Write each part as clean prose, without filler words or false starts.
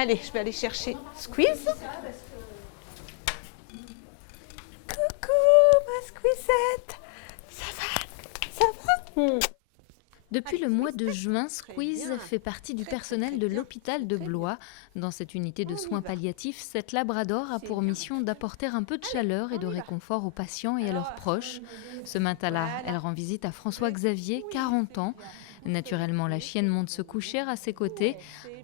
Allez, je vais aller chercher Squeeze. Coucou, ma Squeezette. Ça va? Ça va? Depuis le mois de juin, Squeeze fait partie du personnel de l'hôpital de Blois. Dans cette unité de soins palliatifs, cette labrador a pour mission d'apporter un peu de chaleur et de réconfort aux patients et à leurs proches. Ce matin-là, elle rend visite à François Xavier, 40 ans. Naturellement, la chienne monte se coucher à ses côtés.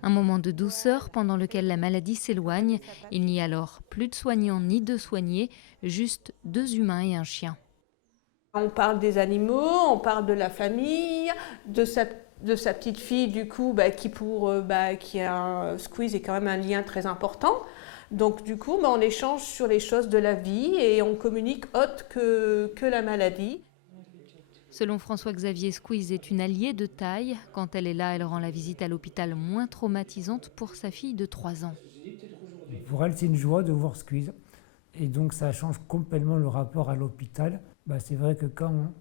Un moment de douceur pendant lequel la maladie s'éloigne. Il n'y a alors plus de soignants ni de soignés, juste 2 humains et un chien. On parle des animaux, on parle de la famille, de sa petite fille du coup, qui a un Squeeze est quand même un lien très important. Donc du coup, on échange sur les choses de la vie et on communique autre que la maladie. Selon François-Xavier, Squeeze est une alliée de taille. Quand elle est là, elle rend la visite à l'hôpital moins traumatisante pour sa fille de 3 ans. Pour elle, c'est une joie de voir Squeeze. Et donc ça change complètement le rapport à l'hôpital. C'est vrai que quand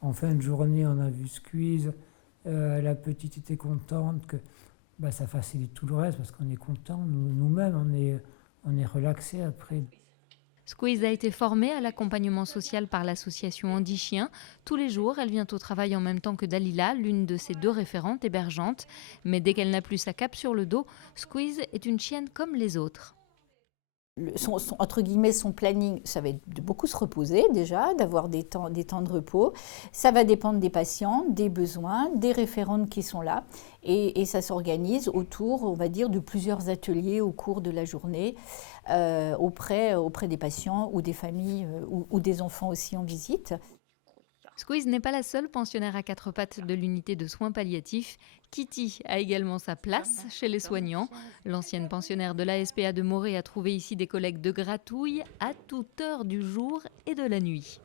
en fin de journée on a vu Squeeze, la petite était contente, que ça facilite tout le reste parce qu'on est content, nous-mêmes on est relaxé après. Squeeze a été formée à l'accompagnement social par l'association Andy Chien. Tous les jours, elle vient au travail en même temps que Dalila, l'une de ses 2 référentes hébergeantes. Mais dès qu'elle n'a plus sa cape sur le dos, Squeeze est une chienne comme les autres. Entre guillemets, son planning, ça va être de beaucoup se reposer déjà, d'avoir des temps de repos. Ça va dépendre des patients, des besoins, des référentes qui sont là. Et ça s'organise autour, on va dire, de plusieurs ateliers au cours de la journée auprès des patients ou des familles ou des enfants aussi en visite. Squeeze n'est pas la seule pensionnaire à 4 pattes de l'unité de soins palliatifs. Kitty a également sa place chez les soignants. L'ancienne pensionnaire de l'ASPA de Morée a trouvé ici des collègues de gratouille à toute heure du jour et de la nuit.